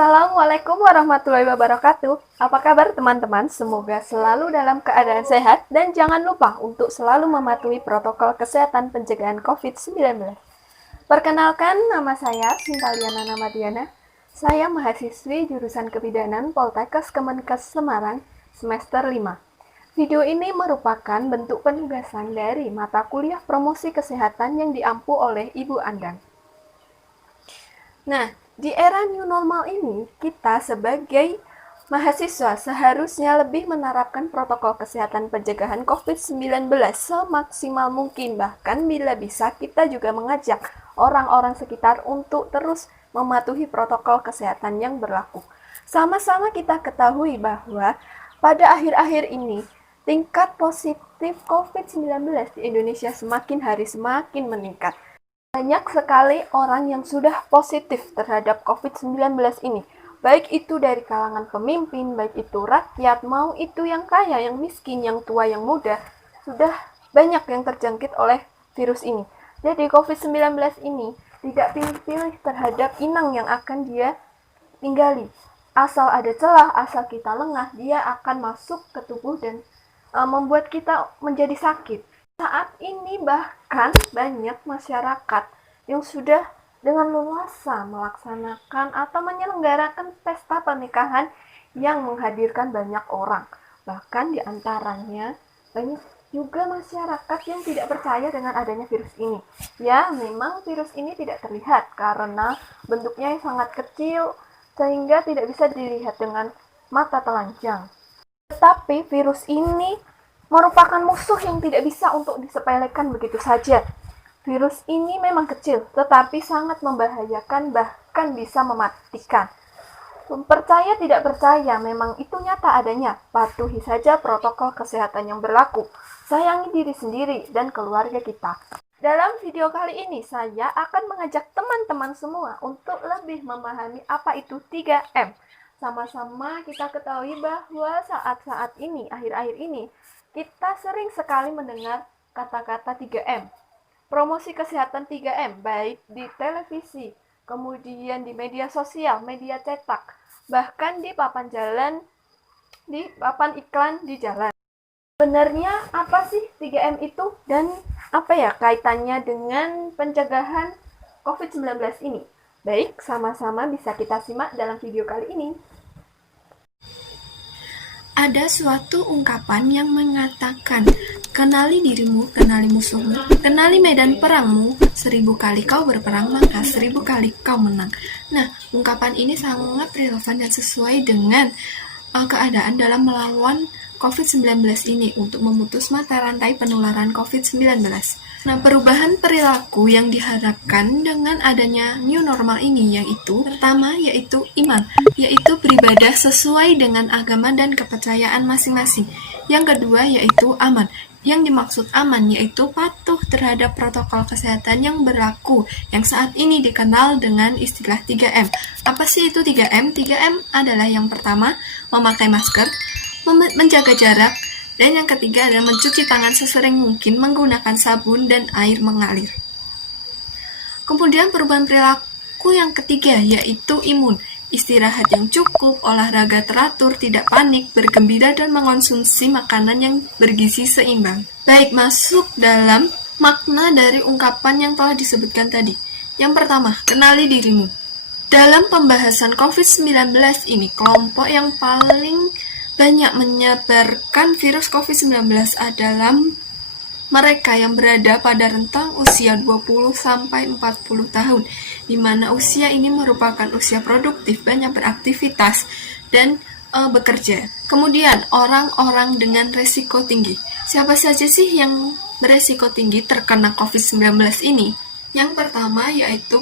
Assalamualaikum warahmatullahi wabarakatuh. Apa kabar teman-teman? Semoga selalu dalam keadaan sehat dan jangan lupa untuk selalu mematuhi protokol kesehatan pencegahan COVID-19. Perkenalkan, nama saya Sintaliana Namadiana. Saya mahasiswi jurusan Kebidanan Poltekkes Kemenkes Semarang semester 5. Video ini merupakan bentuk penugasan dari mata kuliah promosi kesehatan yang diampu oleh Ibu Andang. Nah, di era new normal ini, kita sebagai mahasiswa seharusnya lebih menerapkan protokol kesehatan pencegahan COVID-19 semaksimal mungkin. Bahkan bila bisa, kita juga mengajak orang-orang sekitar untuk terus mematuhi protokol kesehatan yang berlaku. Sama-sama kita ketahui bahwa pada akhir-akhir ini, tingkat positif COVID-19 di Indonesia semakin hari semakin meningkat. Banyak sekali orang yang sudah positif terhadap COVID-19 ini, baik itu dari kalangan pemimpin, baik itu rakyat, mau itu yang kaya, yang miskin, yang tua, yang muda, sudah banyak yang terjangkit oleh virus ini. Jadi COVID-19 ini tidak pilih-pilih terhadap inang yang akan dia tinggali. Asal ada celah, asal kita lengah, dia akan masuk ke tubuh dan membuat kita menjadi sakit. Saat ini bahkan banyak masyarakat yang sudah dengan leluasa melaksanakan atau menyelenggarakan pesta pernikahan yang menghadirkan banyak orang. Bahkan diantaranya banyak juga masyarakat yang tidak percaya dengan adanya virus ini. Ya, memang virus ini tidak terlihat karena bentuknya yang sangat kecil sehingga tidak bisa dilihat dengan mata telanjang. Tetapi virus ini merupakan musuh yang tidak bisa untuk disepelekan begitu saja. Virus ini memang kecil, tetapi sangat membahayakan, bahkan bisa mematikan. Percaya tidak percaya, memang itu nyata adanya. Patuhi saja protokol kesehatan yang berlaku. Sayangi diri sendiri dan keluarga kita. Dalam video kali ini, saya akan mengajak teman-teman semua untuk lebih memahami apa itu 3M. Sama-sama kita ketahui bahwa saat-saat ini, akhir-akhir ini, kita sering sekali mendengar kata-kata 3M. Promosi kesehatan 3M, baik di televisi, kemudian di media sosial, media cetak, bahkan di papan iklan di jalan. Sebenarnya apa sih 3M itu dan apa ya kaitannya dengan pencegahan COVID-19 ini? Baik, sama-sama bisa kita simak dalam video kali ini. Ada suatu ungkapan yang mengatakan, kenali dirimu, kenali musuhmu, kenali medan perangmu, 1000 kali kau berperang, maka 1000 kali kau menang. Nah, ungkapan ini sangat relevan dan sesuai dengan keadaan dalam melawan COVID-19 ini untuk memutus mata rantai penularan COVID-19. Nah, perubahan perilaku yang diharapkan dengan adanya new normal ini yaitu, pertama yaitu iman, yaitu beribadah sesuai dengan agama dan kepercayaan masing-masing. Yang kedua yaitu aman. Yang dimaksud aman yaitu patuh terhadap protokol kesehatan yang berlaku, yang saat ini dikenal dengan istilah 3M. Apa sih itu 3M? 3M adalah yang pertama, memakai masker, menjaga jarak, dan yang ketiga adalah mencuci tangan sesering mungkin menggunakan sabun dan air mengalir. Kemudian perubahan perilaku yang ketiga yaitu imun. Istirahat yang cukup, olahraga teratur, tidak panik, bergembira, dan mengonsumsi makanan yang bergizi seimbang. Baik, masuk dalam makna dari ungkapan yang telah disebutkan tadi. Yang pertama, kenali dirimu. Dalam pembahasan COVID-19 ini, kelompok yang paling banyak menyebarkan virus COVID-19 adalah mereka yang berada pada rentang usia 20-40 tahun, di mana usia ini merupakan usia produktif, banyak beraktivitas, dan bekerja. Kemudian, orang-orang dengan resiko tinggi. Siapa saja sih yang beresiko tinggi terkena COVID-19 ini? Yang pertama yaitu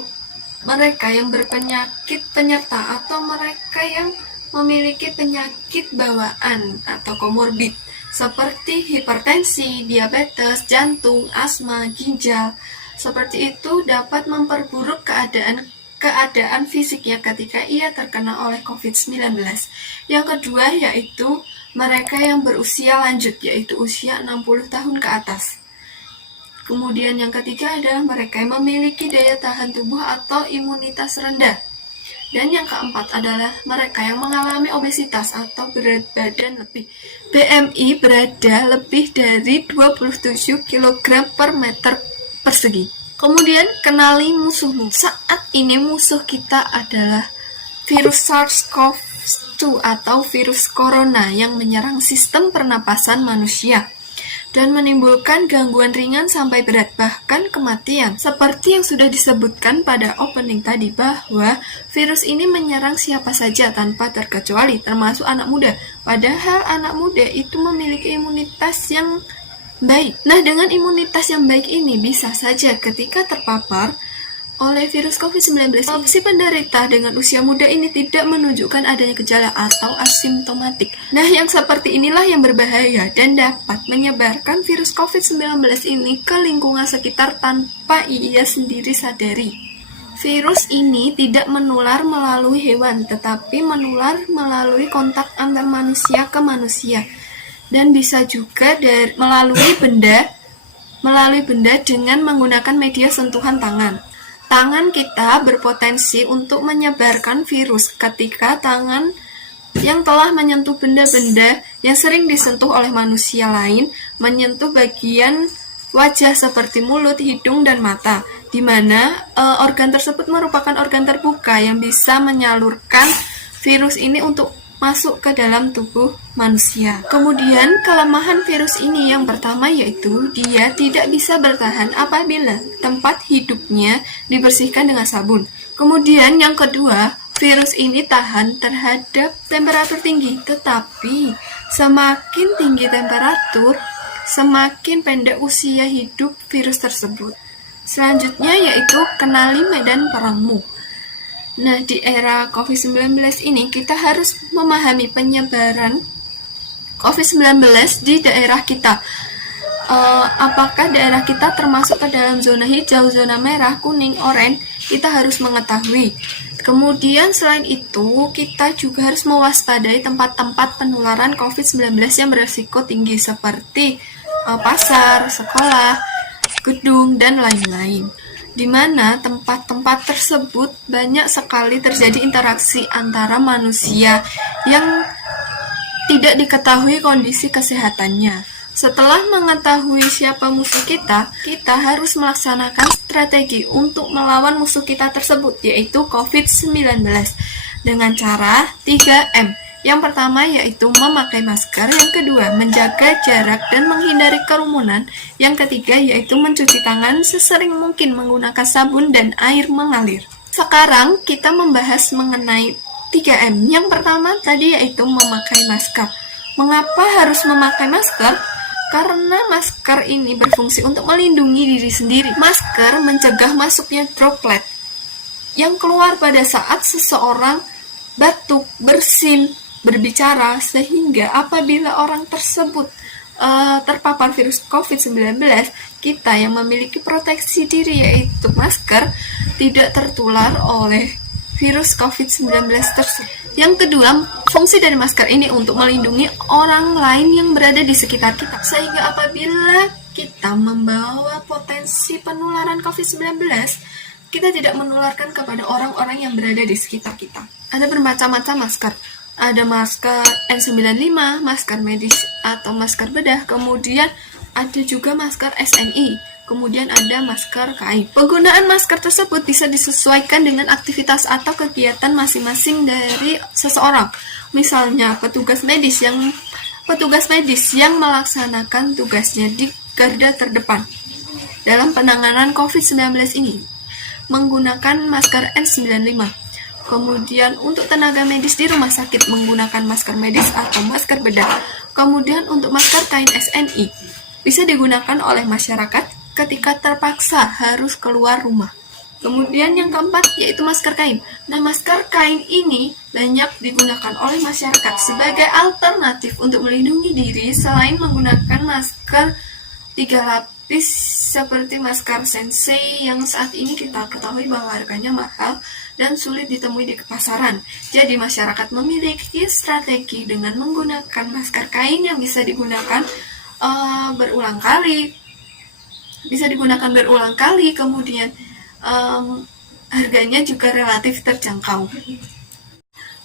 mereka yang berpenyakit penyerta atau mereka yang memiliki penyakit bawaan atau komorbid seperti hipertensi, diabetes, jantung, asma, ginjal. Seperti itu dapat memperburuk keadaan fisiknya ketika ia terkena oleh COVID-19. Yang kedua yaitu mereka yang berusia lanjut, yaitu usia 60 tahun ke atas. Kemudian yang ketiga adalah mereka yang memiliki daya tahan tubuh atau imunitas rendah. Dan yang keempat adalah mereka yang mengalami obesitas atau berat badan lebih. BMI berada lebih dari 27 kg per meter persegi. Kemudian kenali musuhmu. Saat ini musuh kita adalah virus SARS-CoV-2 atau virus corona yang menyerang sistem pernapasan manusia dan menimbulkan gangguan ringan sampai berat, bahkan kematian. Seperti yang sudah disebutkan pada opening tadi, bahwa virus ini menyerang siapa saja tanpa terkecuali, termasuk anak muda. Padahal anak muda itu memiliki imunitas yang baik. Nah, dengan imunitas yang baik ini bisa saja ketika terpapar oleh virus COVID-19, si penderita dengan usia muda ini tidak menunjukkan adanya gejala atau asimptomatik. Nah, yang seperti inilah yang berbahaya dan dapat menyebarkan virus COVID-19 ini ke lingkungan sekitar tanpa ia sendiri sadari. Virus ini tidak menular melalui hewan, tetapi menular melalui kontak antar manusia ke manusia. Dan bisa juga melalui benda dengan menggunakan media sentuhan tangan. Tangan kita berpotensi untuk menyebarkan virus ketika tangan yang telah menyentuh benda-benda yang sering disentuh oleh manusia lain menyentuh bagian wajah seperti mulut, hidung, dan mata, di mana organ tersebut merupakan organ terbuka yang bisa menyalurkan virus ini untuk masuk ke dalam tubuh manusia. Kemudian kelemahan virus ini yang pertama yaitu dia tidak bisa bertahan apabila tempat hidupnya dibersihkan dengan sabun. Kemudian yang kedua, virus ini tahan terhadap temperatur tinggi, tetapi semakin tinggi temperatur, semakin pendek usia hidup virus tersebut. Selanjutnya yaitu kenali medan perangmu. Nah, di era COVID-19 ini kita harus memahami penyebaran COVID-19 di daerah kita. Apakah daerah kita termasuk ke dalam zona hijau, zona merah, kuning, oranye? Kita harus mengetahui. Kemudian selain itu, kita juga harus mewaspadai tempat-tempat penularan COVID-19 yang berisiko tinggi seperti pasar, sekolah, gedung, dan lain-lain. Di mana tempat-tempat tersebut banyak sekali terjadi interaksi antara manusia yang tidak diketahui kondisi kesehatannya. Setelah mengetahui siapa musuh kita harus melaksanakan strategi untuk melawan musuh kita tersebut, yaitu COVID-19, dengan cara 3M. Yang pertama yaitu memakai masker, yang kedua menjaga jarak dan menghindari kerumunan, yang ketiga yaitu mencuci tangan sesering mungkin menggunakan sabun dan air mengalir. Sekarang kita membahas mengenai 3M. Yang pertama tadi yaitu memakai masker. Mengapa harus memakai masker? Karena masker ini berfungsi untuk melindungi diri sendiri. Masker mencegah masuknya droplet yang keluar pada saat seseorang batuk, bersin, berbicara, sehingga apabila orang tersebut terpapar virus COVID-19, kita yang memiliki proteksi diri yaitu masker tidak tertular oleh virus COVID-19 tersebut. Yang kedua, fungsi dari masker ini untuk melindungi orang lain yang berada di sekitar kita, sehingga apabila kita membawa potensi penularan COVID-19, kita tidak menularkan kepada orang-orang yang berada di sekitar kita. Ada bermacam-macam masker. Ada masker N95, masker medis atau masker bedah, kemudian ada juga masker SNI, kemudian ada masker kain. Penggunaan masker tersebut bisa disesuaikan dengan aktivitas atau kegiatan masing-masing dari seseorang. Misalnya petugas medis yang melaksanakan tugasnya di garda terdepan dalam penanganan COVID-19 ini menggunakan masker N95. Kemudian untuk tenaga medis di rumah sakit menggunakan masker medis atau masker bedah. Kemudian untuk masker kain SNI bisa digunakan oleh masyarakat ketika terpaksa harus keluar rumah. Kemudian yang keempat yaitu masker kain. Nah, masker kain ini banyak digunakan oleh masyarakat sebagai alternatif untuk melindungi diri selain menggunakan masker 3 lapis seperti masker Sensei yang saat ini kita ketahui bahwa harganya mahal dan sulit ditemui di pasaran. Jadi masyarakat memiliki strategi dengan menggunakan masker kain yang bisa digunakan berulang kali, kemudian harganya juga relatif terjangkau.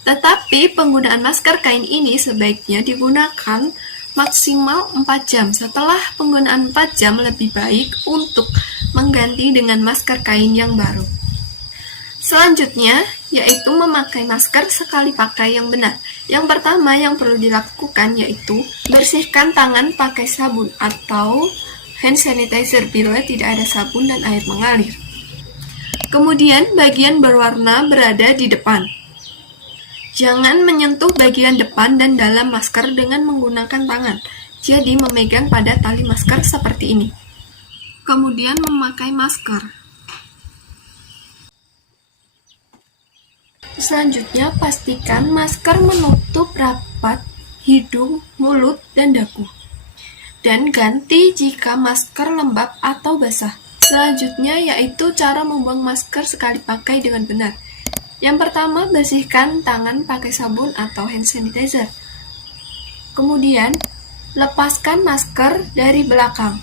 Tetapi penggunaan masker kain ini sebaiknya digunakan maksimal 4 jam. Setelah penggunaan 4 jam lebih baik untuk mengganti dengan masker kain yang baru. Selanjutnya, yaitu memakai masker sekali pakai yang benar. Yang pertama yang perlu dilakukan yaitu bersihkan tangan pakai sabun atau hand sanitizer bila tidak ada sabun dan air mengalir. Kemudian, bagian berwarna berada di depan. Jangan menyentuh bagian depan dan dalam masker dengan menggunakan tangan. Jadi, memegang pada tali masker seperti ini. Kemudian, memakai masker. Selanjutnya, pastikan masker menutup rapat hidung, mulut, dan dagu. Dan ganti jika masker lembab atau basah. Selanjutnya yaitu cara membuang masker sekali pakai dengan benar. Yang pertama, bersihkan tangan pakai sabun atau hand sanitizer. Kemudian, lepaskan masker dari belakang.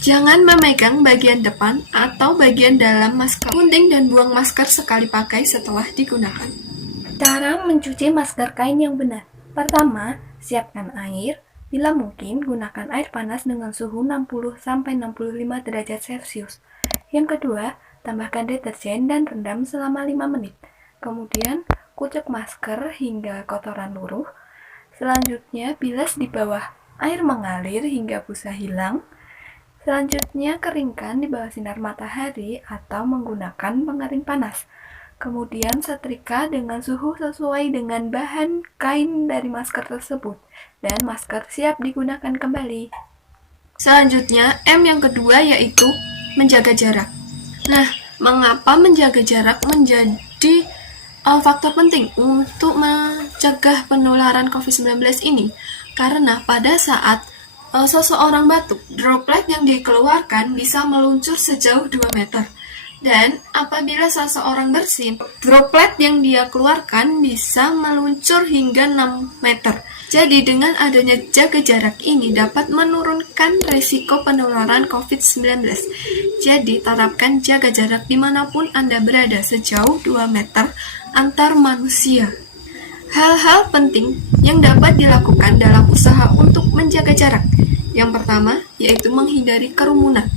Jangan memegang bagian depan atau bagian dalam masker. Gunting dan buang masker sekali pakai setelah digunakan. Cara mencuci masker kain yang benar. Pertama, siapkan air. Bila mungkin, gunakan air panas dengan suhu 60-65 derajat Celcius. Yang kedua, tambahkan deterjen dan rendam selama 5 menit. Kemudian, kucek masker hingga kotoran luruh. Selanjutnya, bilas di bawah air mengalir hingga busa hilang. Selanjutnya, keringkan di bawah sinar matahari atau menggunakan pengering panas. Kemudian, setrika dengan suhu sesuai dengan bahan kain dari masker tersebut. Dan masker siap digunakan kembali. Selanjutnya, M yang kedua yaitu menjaga jarak. Nah, mengapa menjaga jarak menjadi faktor penting untuk mencegah penularan COVID-19 ini? Karena pada saat seseorang batuk, droplet yang dikeluarkan bisa meluncur sejauh 2 meter. Dan apabila seseorang bersin, droplet yang dia keluarkan bisa meluncur hingga 6 meter. Jadi dengan adanya jaga jarak ini dapat menurunkan risiko penularan COVID-19. Jadi terapkan jaga jarak dimanapun Anda berada sejauh 2 meter antar manusia. Hal-hal penting yang dapat dilakukan dalam usaha untuk menjaga jarak. Yang pertama, yaitu menghindari kerumunan.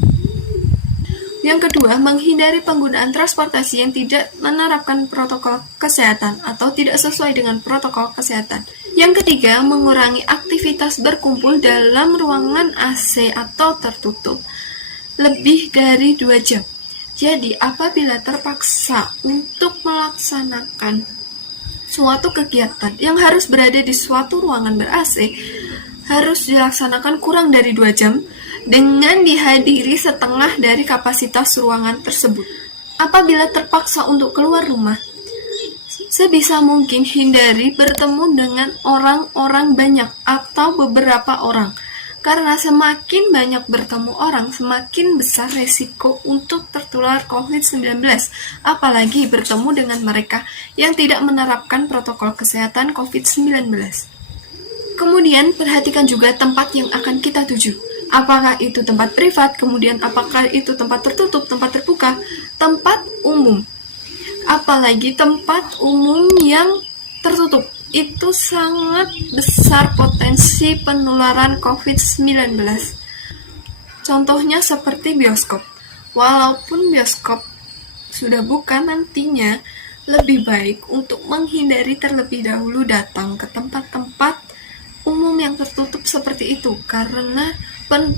Yang kedua, menghindari penggunaan transportasi yang tidak menerapkan protokol kesehatan atau tidak sesuai dengan protokol kesehatan. Yang ketiga, mengurangi aktivitas berkumpul dalam ruangan AC atau tertutup lebih dari 2 jam. Jadi, apabila terpaksa untuk melaksanakan suatu kegiatan yang harus berada di suatu ruangan ber-AC, harus dilaksanakan kurang dari 2 jam dengan dihadiri setengah dari kapasitas ruangan tersebut. Apabila terpaksa untuk keluar rumah, sebisa mungkin hindari bertemu dengan orang-orang banyak atau beberapa orang. Karena semakin banyak bertemu orang, semakin besar resiko untuk tertular COVID-19, apalagi bertemu dengan mereka yang tidak menerapkan protokol kesehatan COVID-19. Kemudian, perhatikan juga tempat yang akan kita tuju. Apakah itu tempat privat, kemudian apakah itu tempat tertutup, tempat terbuka, tempat umum. Apalagi tempat umum yang tertutup. Itu sangat besar potensi penularan COVID-19. Contohnya seperti bioskop. Walaupun bioskop sudah buka nantinya, lebih baik untuk menghindari terlebih dahulu datang ke tempat-tempat umum yang tertutup seperti itu, karena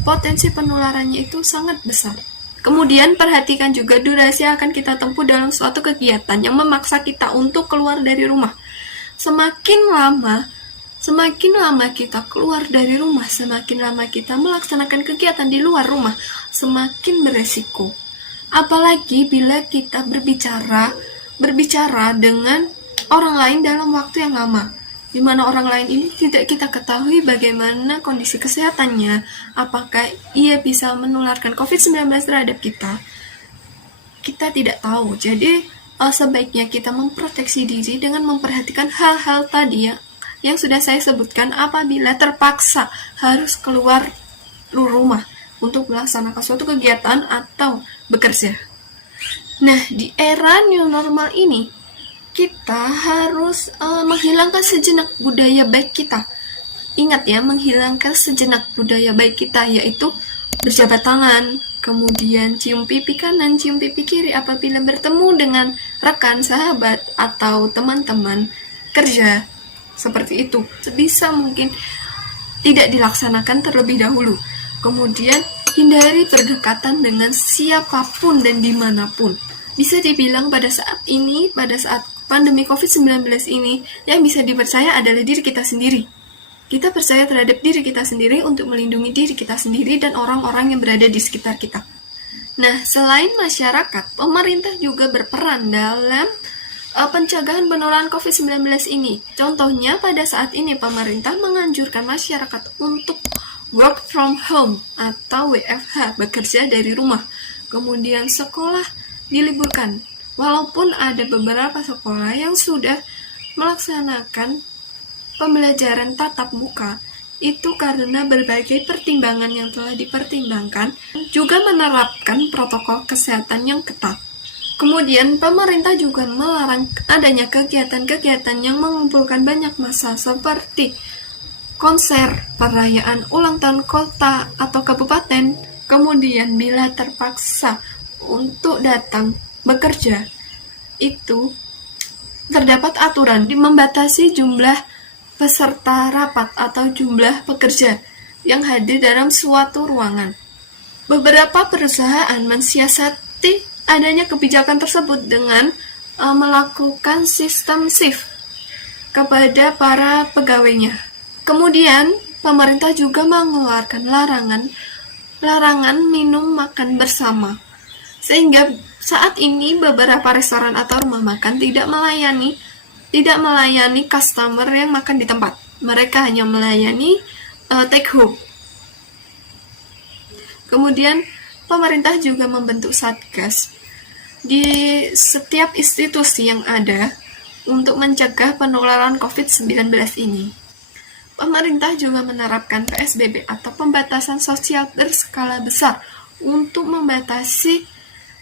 potensi penularannya itu sangat besar. Kemudian perhatikan juga durasi yang akan kita tempuh dalam suatu kegiatan yang memaksa kita untuk keluar dari rumah. Semakin lama kita keluar dari rumah, semakin lama kita melaksanakan kegiatan di luar rumah, semakin beresiko. Apalagi bila kita berbicara dengan orang lain dalam waktu yang lama, di mana orang lain ini tidak kita ketahui bagaimana kondisi kesehatannya, apakah ia bisa menularkan COVID-19 terhadap kita tidak tahu. Jadi sebaiknya kita memproteksi diri dengan memperhatikan hal-hal tadi yang sudah saya sebutkan apabila terpaksa harus keluar rumah. untuk melaksanakan suatu kegiatan atau bekerja. Nah, di era new normal ini, kita harus menghilangkan sejenak budaya baik kita. Ingat ya, menghilangkan sejenak budaya baik kita, yaitu berjabat tangan, kemudian cium pipi kanan, cium pipi kiri apabila bertemu dengan rekan, sahabat, atau teman-teman kerja. Seperti itu. Sebisa mungkin tidak dilaksanakan terlebih dahulu. Kemudian, hindari berdekatan dengan siapapun dan dimanapun. Bisa dibilang pada saat ini, pada saat pandemi COVID-19 ini, yang bisa dipercaya adalah diri kita sendiri. Kita percaya terhadap diri kita sendiri untuk melindungi diri kita sendiri dan orang-orang yang berada di sekitar kita. Nah, selain masyarakat, pemerintah juga berperan dalam pencegahan penularan COVID-19 ini. Contohnya, pada saat ini pemerintah menganjurkan masyarakat untuk work from home atau WFH, bekerja dari rumah. Kemudian sekolah diliburkan. Walaupun ada beberapa sekolah yang sudah melaksanakan pembelajaran tatap muka, itu karena berbagai pertimbangan yang telah dipertimbangkan, juga menerapkan protokol kesehatan yang ketat. Kemudian, pemerintah juga melarang adanya kegiatan-kegiatan yang mengumpulkan banyak massa seperti konser, perayaan ulang tahun kota atau kabupaten. Kemudian, bila terpaksa untuk datang bekerja, itu terdapat aturan membatasi jumlah peserta rapat atau jumlah pekerja yang hadir dalam suatu ruangan. Beberapa perusahaan mensiasati adanya kebijakan tersebut dengan melakukan sistem shift kepada para pegawainya. Kemudian, pemerintah juga mengeluarkan larangan minum makan bersama. Sehingga saat ini beberapa restoran atau rumah makan tidak melayani customer yang makan di tempat. Mereka hanya melayani take home. Kemudian, pemerintah juga membentuk satgas di setiap institusi yang ada untuk mencegah penularan COVID-19 ini. Pemerintah juga menerapkan PSBB atau pembatasan sosial berskala besar untuk membatasi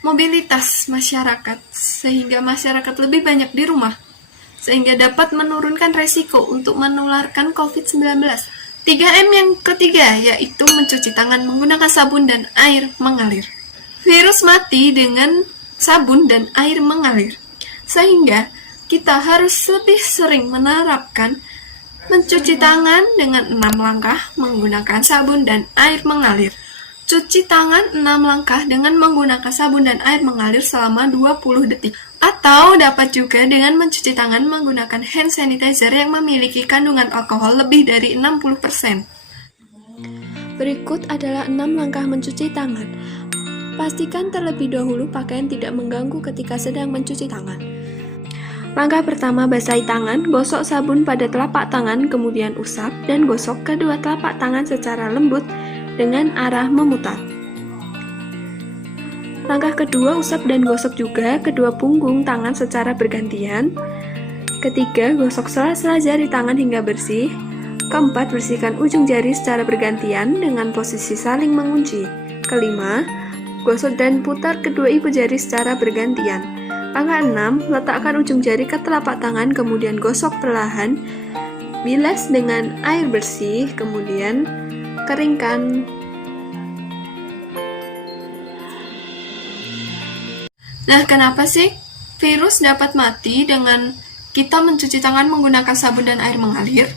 mobilitas masyarakat, sehingga masyarakat lebih banyak di rumah, sehingga dapat menurunkan resiko untuk menularkan COVID-19. 3M yang ketiga, yaitu mencuci tangan menggunakan sabun dan air mengalir. Virus mati dengan sabun dan air mengalir, sehingga kita harus lebih sering menerapkan mencuci tangan dengan 6 langkah menggunakan sabun dan air mengalir. Cuci tangan 6 langkah dengan menggunakan sabun dan air mengalir selama 20 detik. Atau dapat juga dengan mencuci tangan menggunakan hand sanitizer yang memiliki kandungan alkohol lebih dari 60%. Berikut adalah 6 langkah mencuci tangan. Pastikan terlebih dahulu pakaian tidak mengganggu ketika sedang mencuci tangan. Langkah pertama, basahi tangan, gosok sabun pada telapak tangan, kemudian usap dan gosok kedua telapak tangan secara lembut dengan arah memutar. Langkah kedua, usap dan gosok juga kedua punggung tangan secara bergantian. Ketiga, gosok sela-sela jari tangan hingga bersih. Keempat, bersihkan ujung jari secara bergantian dengan posisi saling mengunci. Kelima, gosok dan putar kedua ibu jari secara bergantian. Langkah 6, letakkan ujung jari ke telapak tangan, kemudian gosok perlahan. Bilas dengan air bersih, kemudian keringkan. Nah, kenapa sih virus dapat mati dengan kita mencuci tangan menggunakan sabun dan air mengalir?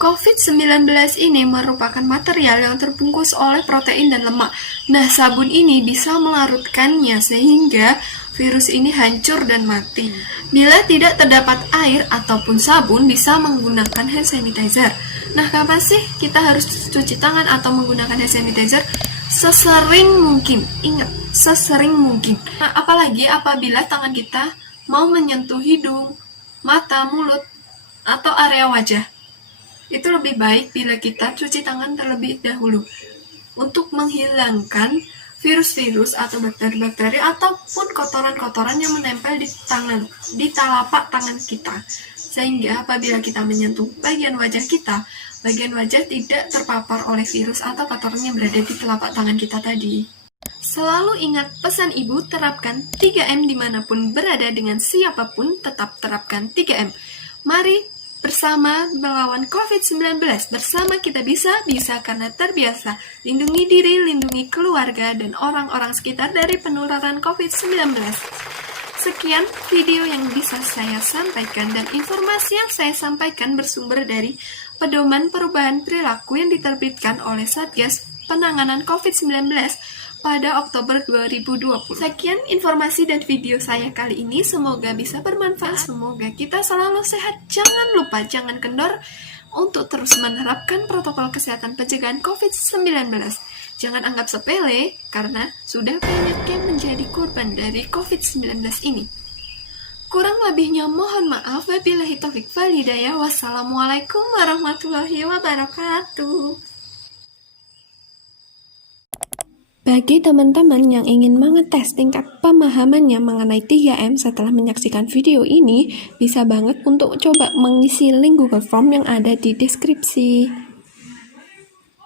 COVID-19 ini merupakan material yang terbungkus oleh protein dan lemak. Nah, sabun ini bisa melarutkannya sehingga virus ini hancur dan mati. Bila tidak terdapat air ataupun sabun, bisa menggunakan hand sanitizer. Nah, kapan sih kita harus cuci tangan atau menggunakan hand sanitizer? Sesering mungkin. Ingat, sesering mungkin. Nah, apalagi apabila tangan kita mau menyentuh hidung, mata, mulut, atau area wajah. Itu lebih baik bila kita cuci tangan terlebih dahulu untuk menghilangkan virus-virus atau bakteri-bakteri ataupun kotoran-kotoran yang menempel di tangan, di telapak tangan kita, sehingga apabila kita menyentuh bagian wajah kita, bagian wajah tidak terpapar oleh virus atau kotoran yang berada di telapak tangan kita tadi. Selalu ingat pesan ibu, terapkan 3M dimanapun berada dengan siapapun, tetap terapkan 3M. Mari bersama melawan COVID-19. Bersama kita bisa karena terbiasa. Lindungi diri, lindungi keluarga, dan orang-orang sekitar dari penularan COVID-19. Sekian video yang bisa saya sampaikan, dan informasi yang saya sampaikan bersumber dari Pedoman Perubahan Perilaku yang diterbitkan oleh Satgas Penanganan COVID-19 pada Oktober 2020. Sekian informasi dan video saya kali ini, semoga bisa bermanfaat, semoga kita selalu sehat. Jangan lupa, jangan kendor untuk terus menerapkan protokol kesehatan pencegahan COVID-19. Jangan anggap sepele, karena sudah banyak yang menjadi korban dari COVID-19 ini. Kurang lebihnya mohon maaf. Wabillahi taufik wal hidayah. Wassalamualaikum warahmatullahi wabarakatuh. Bagi teman-teman yang ingin mengetes tingkat pemahamannya mengenai 3M setelah menyaksikan video ini, bisa banget untuk coba mengisi link Google Form yang ada di deskripsi.